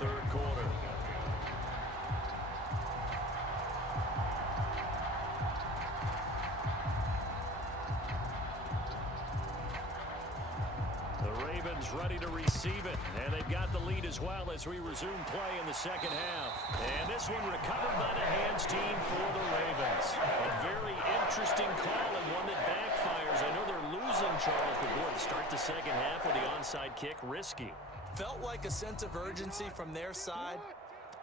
third quarter. Ready to receive it, and they've got the lead as well as we resume play in the second half. And this one recovered by the hands team for the Ravens. A very interesting call and one that backfires. I know they're losing, Charles, but boy, to start the second half with the onside kick, risky. Felt like a sense of urgency from their side,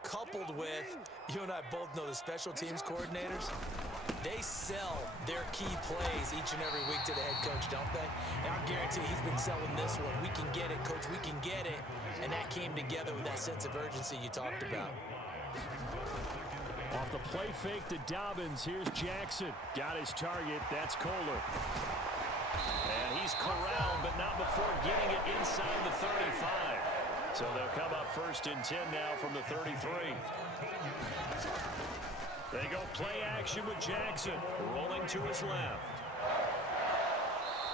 coupled with, you and I both know the special teams coordinators, they sell their key plays each and every week to the head coach, don't they? And I guarantee he's been selling this one. We can get it, coach, we can get it. And that came together with that sense of urgency you talked about. Off the play fake to Dobbins, here's Jackson. Got his target, that's Kohler. And he's corralled, but not before getting it inside the 35. So they'll come up first and 10 now from the 33. They go play action with Jackson, rolling to his left.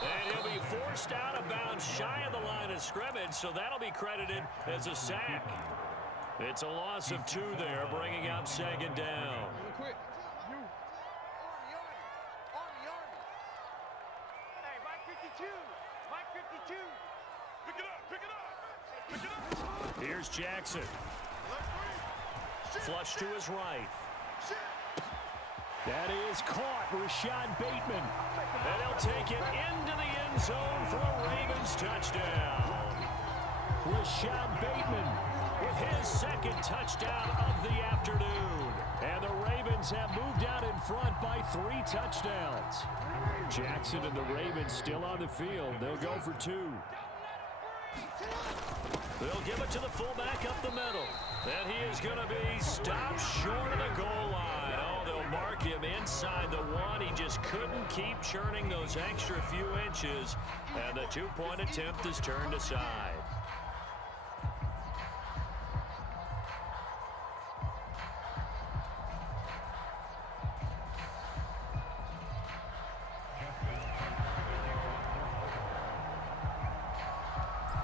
And he'll be forced out of bounds shy of the line of scrimmage, so that'll be credited as a sack. It's a loss of 2 there, bringing up second down. Hey, Mike 52. Mike 52. Pick it up, pick it up. Pick it up. Here's Jackson. Flush to his right. That is caught, Rashad Bateman. And he'll take it into the end zone for a Ravens touchdown. Rashad Bateman with his second touchdown of the afternoon. And the Ravens have moved out in front by 3 touchdowns. Jackson and the Ravens still on the field. They'll go for 2. They'll give it to the fullback up the middle. And he is going to be stopped short of the goal line. Oh, they'll mark him inside the 1. He just couldn't keep churning those extra few inches. And the 2-point attempt is turned aside.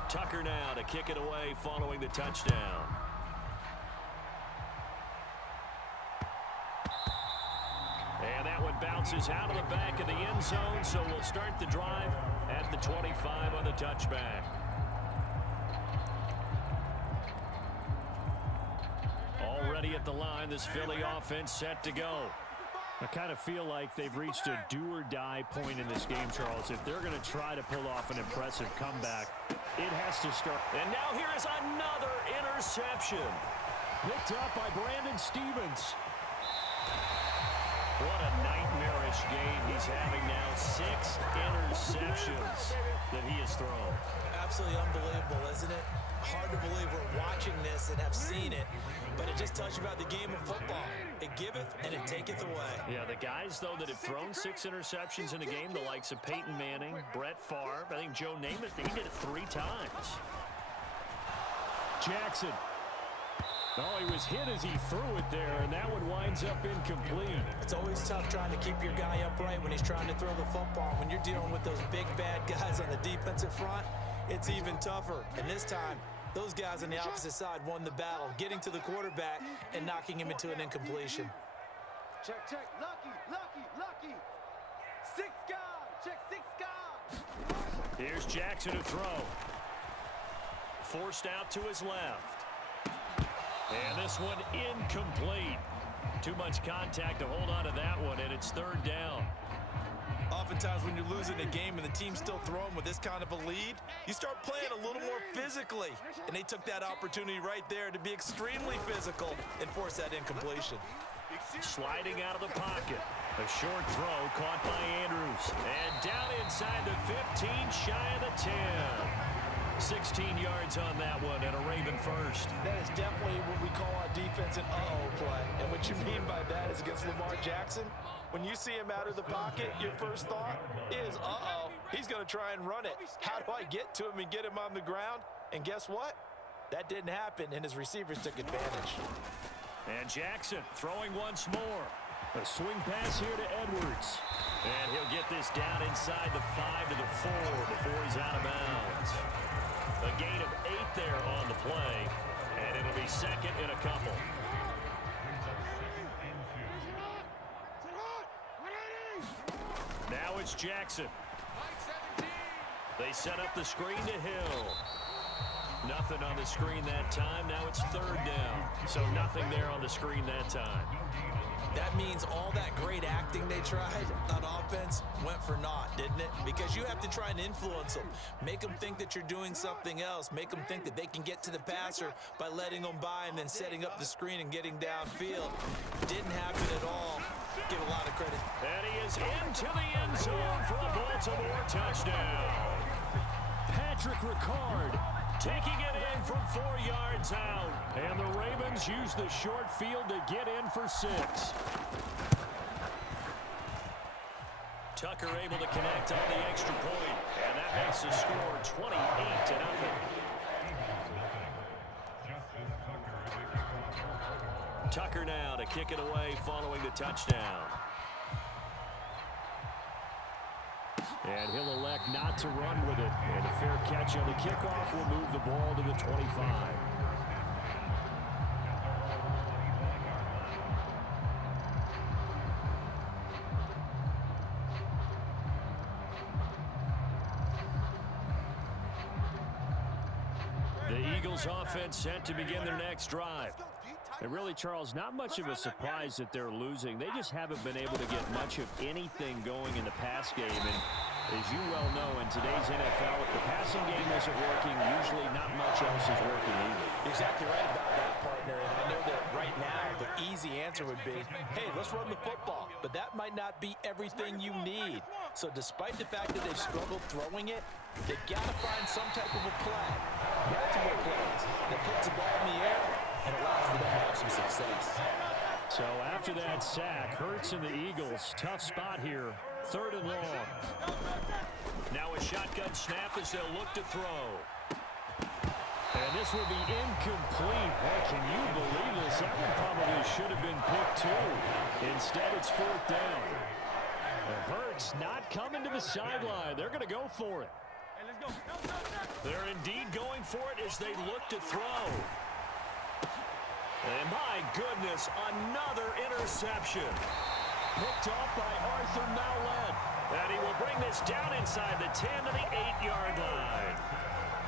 Tucker now to kick it away following the touchdown. And that one bounces out of the back of the end zone, so we'll start the drive at the 25 on the touchback. Already at the line, this Philly offense set to go. I kind of feel like they've reached a do-or-die point in this game, Charles. If they're going to try to pull off an impressive comeback, it has to start. And now here is another interception. Picked up by Brandon Stevens. What a nightmarish game he's having now. 6 interceptions that he has thrown. Absolutely unbelievable, isn't it? Hard to believe we're watching this and have seen it, but it just tells you about the game of football. It giveth and it taketh away. Yeah, the guys, though, that have thrown 6 interceptions in a game, the likes of Peyton Manning, Brett Favre, I think Joe Namath, he did it 3 times. Jackson. Oh, he was hit as he threw it there, and that one winds up incomplete. It's always tough trying to keep your guy upright when he's trying to throw the football. When you're dealing with those big, bad guys on the defensive front, it's even tougher. And this time, those guys on the opposite side won the battle, getting to the quarterback and knocking him into an incompletion. Check, check. Lucky, lucky, lucky. 6 guard. Check 6 guard. Here's Jackson to throw. Forced out to his left. And this one incomplete. Too much contact to hold on to that one, and it's 3rd down. Oftentimes when you're losing a game and the team's still throwing with this kind of a lead, you start playing a little more physically. And they took that opportunity right there to be extremely physical and force that incompletion. Sliding out of the pocket. A short throw caught by Andrews. And down inside the 15, shy of the 10. 16 yards on that one and a Raven first. That is definitely what we call our defense an uh-oh play. And what you mean by that is against Lamar Jackson, when you see him out of the pocket, your first thought is, uh-oh, he's going to try and run it. How do I get to him and get him on the ground? And guess what? That didn't happen, and his receivers took advantage. And Jackson throwing once more. A swing pass here to Edwards. And he'll get this down inside the 5 to the 4 before he's out of bounds. A gain of 8 there on the play. And it'll be second and a couple. Now it's Jackson. They set up the screen to Hill. Nothing on the screen that time. Now it's third down. So nothing there on the screen that time. That means all that great acting they tried on offense went for naught, didn't it? Because you have to try and influence them. Make them think that you're doing something else. Make them think that they can get to the passer by letting them by and then setting up the screen and getting downfield. Didn't happen at all. Give a lot of credit. And he is into the end zone for a Baltimore touchdown. Patrick Ricard taking it in from 4 yards out. And the Ravens use the short field to get in for 6. Tucker able to connect on the extra point. And that makes the score 28-0. Tucker now to kick it away following the touchdown. And he'll elect not to run with it. And a fair catch on the kickoff will move the ball to the 25. The Eagles offense set to begin their next drive. And really, Charles, not much of a surprise that they're losing. They just haven't been able to get much of anything going in the pass game. And as you well know, in today's NFL, if the passing game isn't working, usually not much else is working either. Exactly right about that, partner. And I know that right now the easy answer would be, hey, let's run the football. But that might not be everything you need. So despite the fact that they've struggled throwing it, they've got to find some type of a play, multiple plays, that puts the ball in the air and allows for them to have some success. So after that sack, Hurts and the Eagles, tough spot here, 3rd and long. Now a shotgun snap as they'll look to throw. And this will be incomplete. Boy, can you believe this? That one probably should have been picked too. Instead, it's 4th down. And Hurts not coming to the sideline. They're going to go for it. They're indeed going for it as they look to throw. And my goodness, another interception. Picked off by Arthur Maulet. And he will bring this down inside the 10 to the 8-yard line.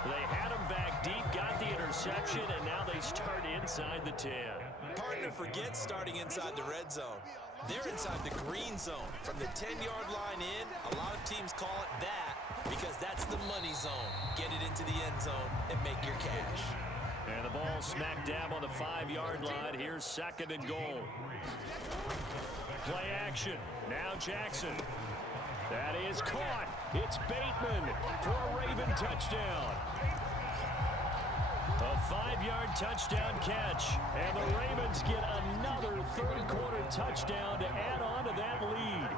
They had him back deep, got the interception, and now they start inside the 10. Partner, forget starting inside the red zone. They're inside the green zone. From the 10-yard line in, a lot of teams call it that because that's the money zone. Get it into the end zone and make your cash. And the ball smack dab on the 5-yard line. Here's 2nd and goal. Play action. Now Jackson. That is caught. It's Bateman for a Raven touchdown. A 5-yard touchdown catch. And the Ravens get another 3rd quarter touchdown to add on to that lead.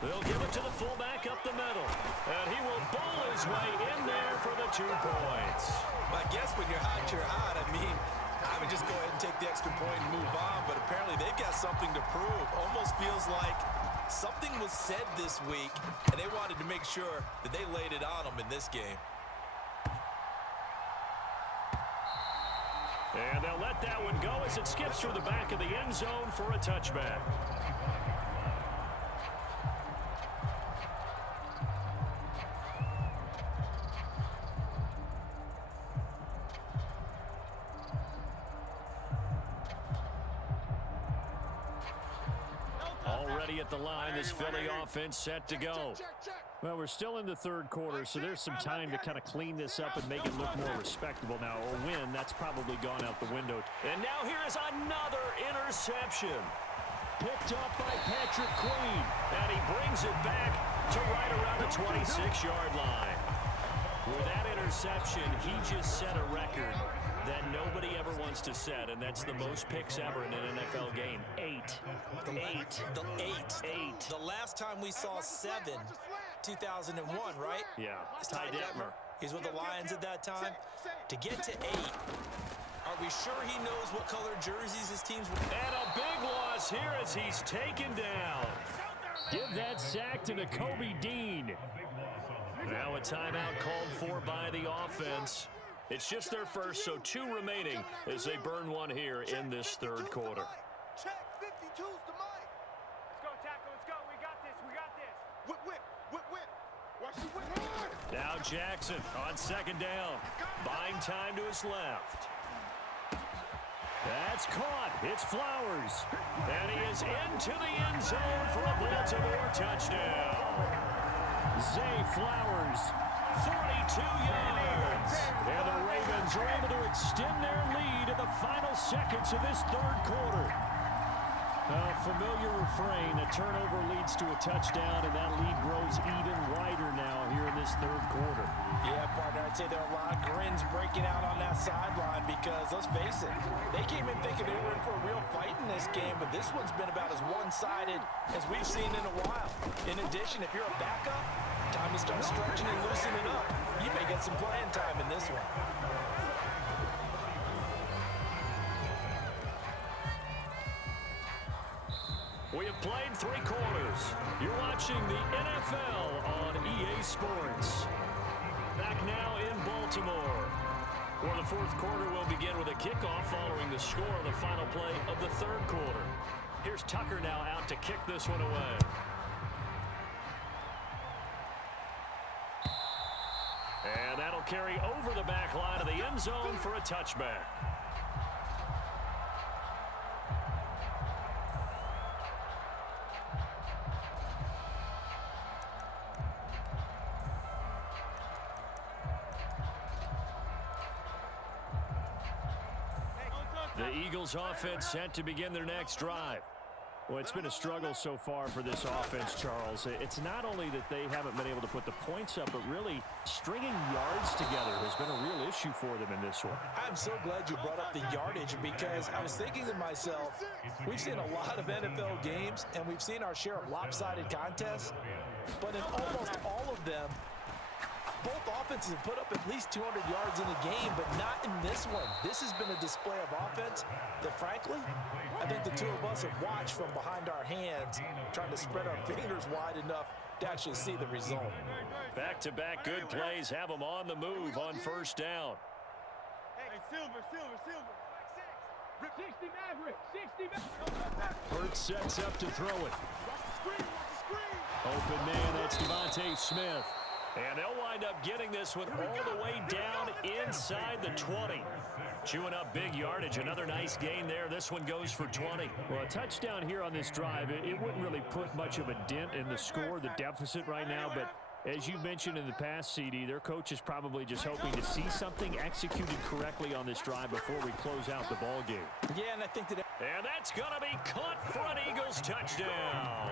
They'll give it to the fullback up the middle. And he will bowl his way in there for the 2 points. I guess when you're hot, you're hot. I mean, I would just go ahead and take the extra point and move on. But apparently they've got something to prove. Almost feels like something was said this week, and they wanted to make sure that they laid it on them in this game. And they'll let that one go as it skips through the back of the end zone for a touchback. Already at the line, this Philly offense set to go. Well, we're still in the 3rd quarter, so there's some time to kind of clean this up and make it look more respectable. Now, a win, that's probably gone out the window. And now here is another interception. Picked up by Patrick Queen, and he brings it back to right around the 26-yard line. With that interception, he just set a record that nobody ever wants to set, and that's the most picks ever in an NFL game. 8. The last time we saw 7, 2001, right? Yeah, It's Ty Detmer. He's with the Lions at that time. To get to 8, are we sure he knows what color jerseys his teams will? And a big loss here as he's taken down. Give that sack to Nakobe Dean. Now a timeout called for by the offense. It's just their first, so 2 remaining as they burn one here in this third quarter. Check 52's to Mike. Let's go, tackle. Let's go. We got this. We got this. Whip, whip, whip, whip. Watch the whip. Now Jackson on second down. Buying time to his left. That's caught. It's Flowers. And he is into the end zone for a Baltimore touchdown. Zay Flowers, 42 yards. And the Ravens are able to extend their lead in the final seconds of this third quarter. A familiar refrain, a turnover leads to a touchdown, and that lead grows even wider now here in this third quarter. Yeah, partner, I'd say there are a lot of grins breaking out on that sideline because, let's face it, they came in thinking they were in for a real fight in this game, but this one's been about as one-sided as we've seen in a while. In addition, if you're a backup, time to start stretching and loosening up. You may get some playing time in this one. We have played 3 quarters. You're watching the NFL on EA Sports. Back now in Baltimore, where the fourth quarter will begin with a kickoff following the score of the final play of the third quarter. Here's Tucker now out to kick this one away. And that'll carry over the back line of the end zone for a touchback. The Eagles offense set to begin their next drive. Well, it's been a struggle so far for this offense, Charles. It's not only that they haven't been able to put the points up, but really stringing yards together has been a real issue for them in this one. I'm so glad you brought up the yardage because I was thinking to myself, we've seen a lot of NFL games and we've seen our share of lopsided contests, but in almost all of them, both offenses have put up at least 200 yards in a game, but not in this one. This has been a display of offense that, frankly, I think the two of us have watched from behind our hands, trying to spread our fingers wide enough to actually see the result. Back-to-back good plays have them on the move on first down. Hey, Silver. 60 Maverick. 60 Maverick. Hurts sets up to throw it. Watch the screen. Open man, that's Devontae Smith. And they'll wind up getting this one all the way down inside the 20. Chewing up big yardage. Another nice gain there. This one goes for 20. Well, a touchdown here on this drive, it wouldn't really put much of a dent in the score, the deficit right now. But as you mentioned in the past, CD, their coach is probably just hoping to see something executed correctly on this drive before we close out the ball game. Yeah, and I think that... And that's going to be caught for an Eagles touchdown.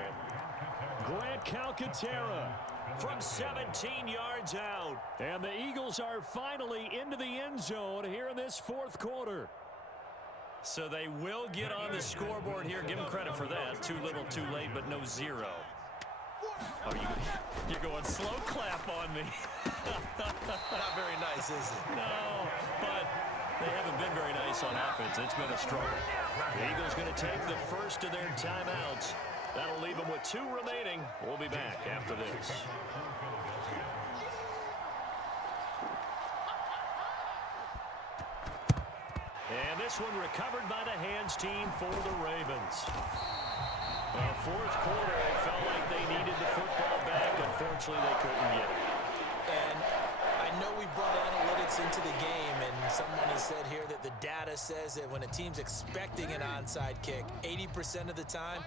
Grant Calcaterra from 17 yards out. And the Eagles are finally into the end zone here in this fourth quarter. So they will get on the scoreboard here. Give them credit for that. Too little, too late, but no zero. Oh, you're going slow clap on me. Not very nice, is it? No, but they haven't been very nice on offense. It's been a struggle. The Eagles going to take the first of their timeouts. That'll leave them with 2 remaining. We'll be back after this. And this one recovered by the hands team for the Ravens. Well, fourth quarter, it felt like they needed the football back. Unfortunately, they couldn't get it. And I know we brought analytics into the game, and someone has said here that the data says that when a team's expecting an onside kick, 80% of the time,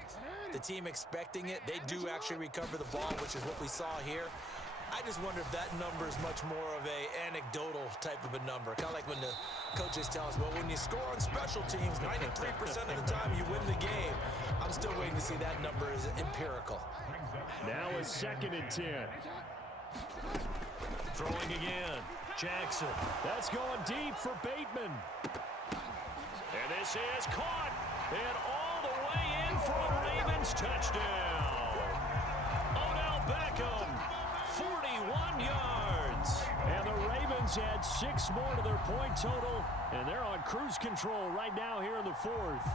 the team expecting it, they do actually recover the ball, which is what we saw here. I just wonder if that number is much more of a anecdotal type of a number. Kind of like when the coaches tell us, well, when you score on special teams, 93% of the time you win the game. I'm still waiting to see that number is empirical. Now a 2nd and 10. Throwing again. Jackson. That's going deep for Bateman. And this is caught. And all the way in for a Ravens touchdown. Odell Beckham, 41 yards. And the Ravens add 6 more to their point total. And they're on cruise control right now here in the fourth.